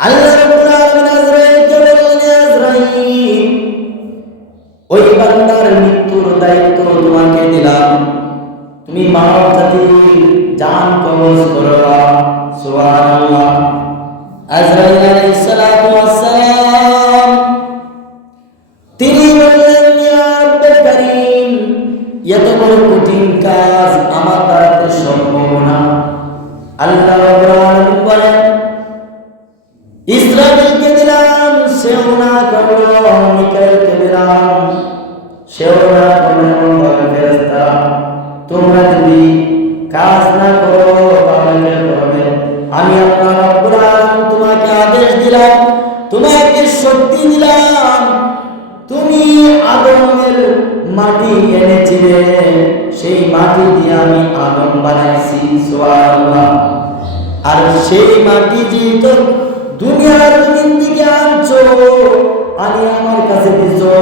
আল্লাহ রাব্বুল আলামিন আজরাইলকে বললেন, আজরাইল, ওই বান্দার মৃত্যুর দায়িত্ব তোমাকে দিলাম, তুমি মানব জাতির জান কবজ করো। সুবহানাল্লাহ। আজরাইল আলাইহিস সালাতু ওয়াস সালাম তিনি বললেন, ইয়া রাব্বুল কারীম, এত বড় কঠিন কাজ আমার দ্বারা তো সম্ভব না। আল্লাহ রাব্বুল আলামিন বলেন, ইসরাফিলকে দিলাম, সেও না করল। মিকাইলকে দিলাম, সেও না করল। ফেরেশতা, তোমরা যদি কাজ না করো তাহলে কে করবে? আমি আল্লাহ রাব্বুল আলামিন তোমাকে আদেশ দিলাম, তোমাকে শক্তি দিলাম, তুমি আদমের মাটি এনেছিলে, সেই মাটি দিয়ে আমি আদম বানাইছি। সুবহানাল্লাহ। আর সেই মাটি যেহেতু দুনিয়ার জমিন থেকে আনছো, আমি আমার কাছে দিছো,